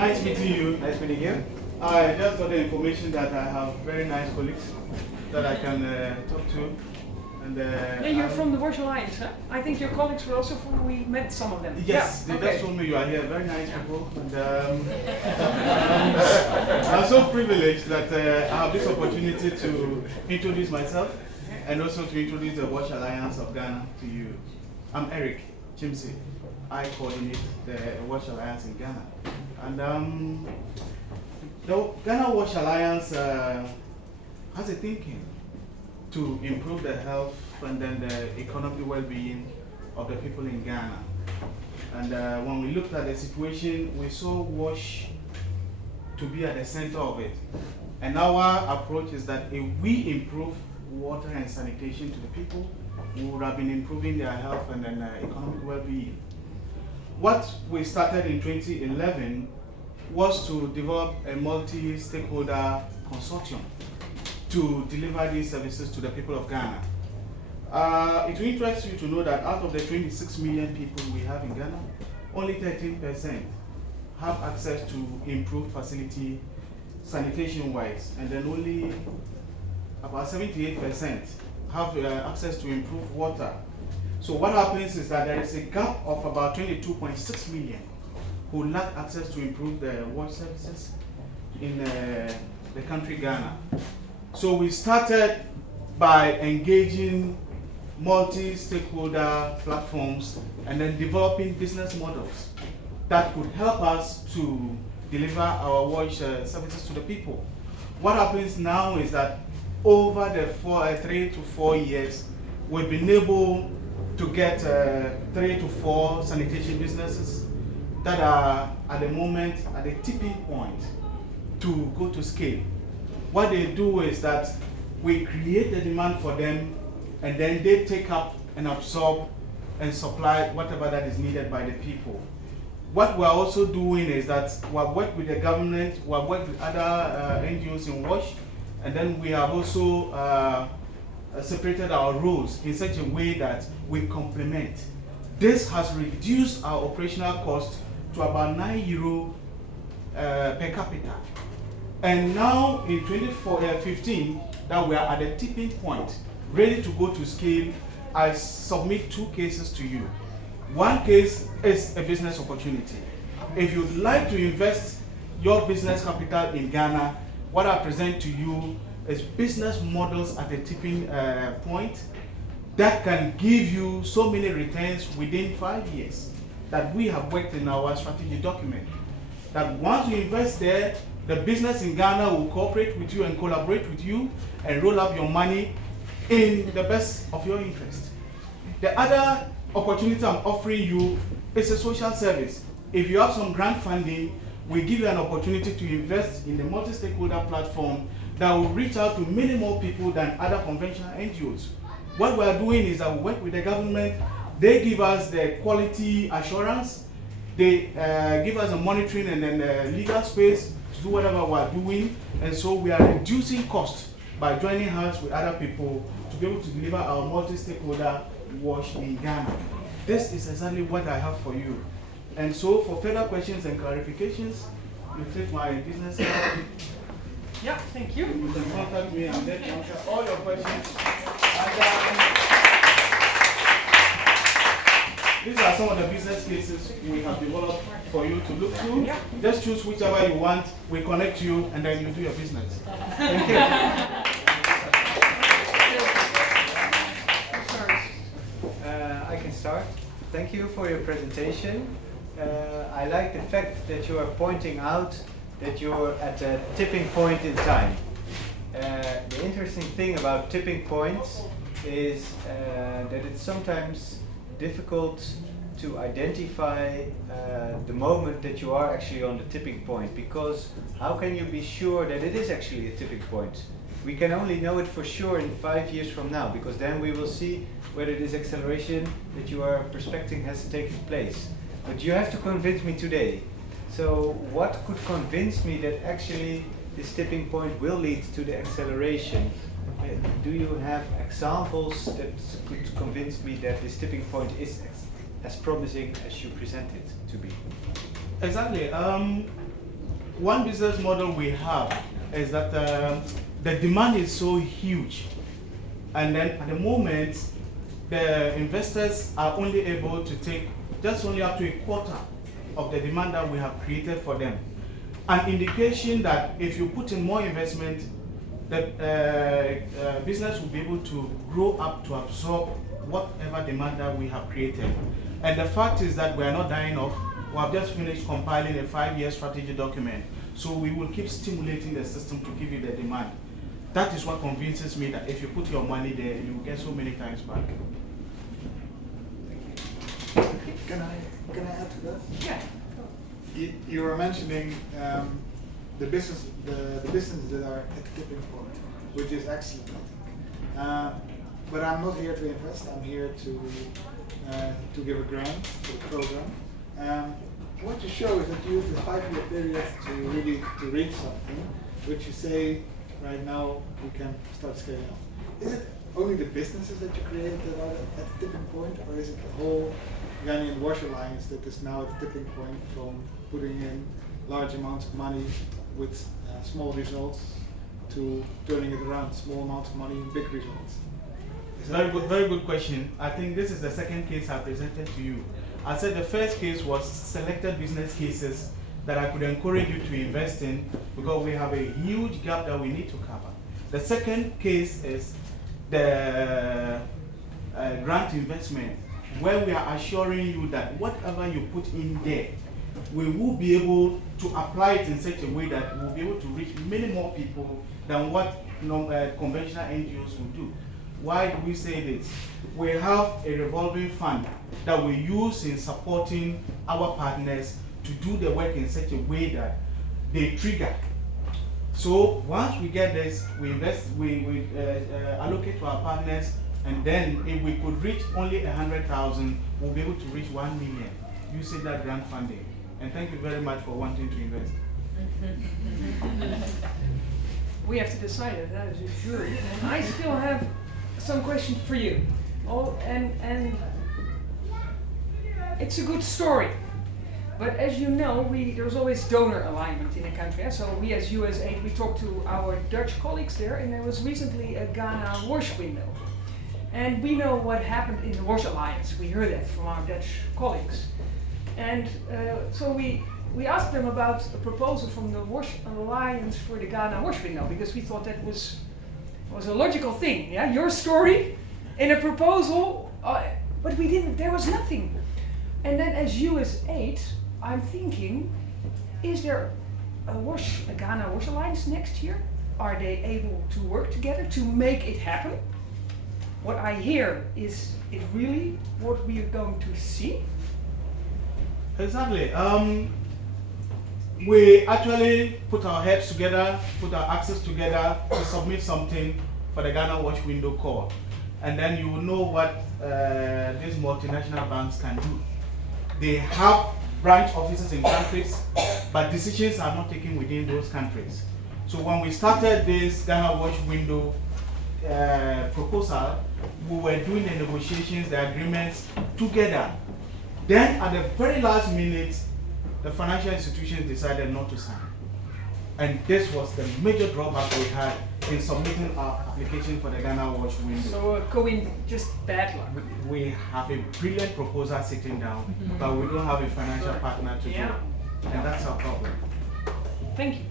Nice meeting you. Nice meeting you. I just got the information that I have very nice colleagues that I can talk to. And, yeah, you're from the Wash Alliance, huh? I think your colleagues were also from, we met some of them. Yes, yeah. They just told me you are here. Very nice people. And I'm so privileged that I have this opportunity to introduce myself and also to introduce the Wash Alliance of Ghana to you. I'm Eric Chimsi. I coordinate the Wash Alliance in Ghana. And the Ghana Wash Alliance has a thinking to improve the health and then the economic well-being of the people in Ghana. And when we looked at the situation, we saw WASH to be at the center of it. And our approach is that if we improve water and sanitation to the people, we would have been improving their health and then economic well-being. What we started in 2011 was to develop a multi-stakeholder consortium to deliver these services to the people of Ghana. It will interest you to know that out of the 26 million people we have in Ghana, only 13% have access to improved facility sanitation-wise, and then only about 78% have access to improved water. So what happens is that there is a gap of about 22.6 million who lack access to improve the water services in the country Ghana. So we started by engaging multi-stakeholder platforms and then developing business models that could help us to deliver our wash services to the people. What happens now is that over the 3 to 4 years, we've been able to get 3 to 4 sanitation businesses that are at the moment at a tipping point to go to scale. What they do is that we create the demand for them, and then they take up and absorb and supply whatever that is needed by the people. What we're also doing is that we've worked with the government, we've worked with other NGOs in WASH, and then we have also separated our roles in such a way that we complement. This has reduced our operational cost to about €9 per capita. And now in 2015, that we are at the tipping point, ready to go to scale, I submit 2 cases to you. One case is a business opportunity. If you'd like to invest your business capital in Ghana, what I present to you is business models at the tipping point that can give you so many returns within 5 years that we have worked in our strategy document. That once you invest there, the business in Ghana will cooperate with you and collaborate with you and roll up your money in the best of your interest. The other opportunity I'm offering you is a social service. If you have some grant funding, we give you an opportunity to invest in the multi-stakeholder platform that will reach out to many more people than other conventional NGOs. What we are doing is that we work with the government. They give us the quality assurance. They give us a monitoring and then the legal space to do whatever we are doing. And so we are reducing costs by joining hands with other people to be able to deliver our multi-stakeholder wash in Ghana. This is exactly what I have for you. And so for further questions and clarifications, you take my business card. Yeah, thank you. You can contact me and then answer all your questions. These are some of the business cases we have developed for you to look through. Yeah. Just choose whichever you want. We connect you and then you do your business. Thank you. I can start. Thank you for your presentation. I like the fact that you are pointing out that you're at a tipping point in time. The interesting thing about tipping points is that it's sometimes difficult to identify the moment that you are actually on the tipping point, because how can you be sure that it is actually a tipping point? We can only know it for sure in 5 years from now, because then we will see whether this acceleration that you are prospecting has taken place. But you have to convince me today. So what could convince me that actually this tipping point will lead to the acceleration? Do you have examples that could convince me that this tipping point is as promising as you present it to be? Exactly. one business model we have is that the demand is so huge, and then at the moment, the investors are only able to take just only up to a quarter of the demand that we have created for them. An indication that if you put in more investment, the business will be able to grow up to absorb whatever demand that we have created. And the fact is that we are not dying off. We have just finished compiling a 5-year strategy document. So we will keep stimulating the system to give you the demand. That is what convinces me that if you put your money there, you will get so many times back. Can I add to that? Yeah. You were mentioning the businesses that are at the tipping point, which is excellent, I think. But I'm not here to invest. I'm here to give a grant to the program. What you show is that you use the 5-year period to reach something, which you say right now we can start scaling up. Is it only the businesses that you create that are at the tipping point, or is it the whole Ghanaian Wash Alliance that is now at the tipping point from putting in large amounts of money with small results to turning it around, small amounts of money and big results? Very good question. I think this is the second case I presented to you. I said the first case was selected business cases that I could encourage you to invest in because we have a huge gap that we need to cover. The second case is the grant investment, where we are assuring you that whatever you put in there, we will be able to apply it in such a way that we will be able to reach many more people than what conventional NGOs will do. Why do we say this? We have a revolving fund that we use in supporting our partners to do the work in such a way that they trigger. So once we get this, we invest, we allocate to our partners, and then if we could reach only 100,000, we'll be able to reach 1 million using that grant funding. And thank you very much for wanting to invest. We have to decide it, that is true. And I still have some questions for you. Oh, and it's a good story. But as you know, there's always donor alignment in a country. So we as USAID, we talked to our Dutch colleagues there, and there was recently a Ghana wash window. And we know what happened in the Wash Alliance. We heard that from our Dutch colleagues. And so we asked them about a proposal from the Wash Alliance for the Ghana wash window, because we thought that was a logical thing. Yeah, your story in a proposal, but we didn't. There was nothing. And then as USAID, I'm thinking, is there a Ghana Wash Alliance next year? Are they able to work together to make it happen? What I hear is it really what we are going to see? Exactly. We actually put our heads together, put our axes together to submit something for the Ghana Wash Window call. And then you will know what these multinational banks can do. They have branch offices in countries, but decisions are not taken within those countries. So when we started this Ghana Wash Window proposal, we were doing the negotiations, the agreements together. Then at the very last minute, the financial institutions decided not to sign. And this was the major drawback we had in submitting our application for the Ghana Wash Window. So just bad luck. We have a brilliant proposal sitting down, but we don't have a financial partner to do it. And that's our problem. Thank you.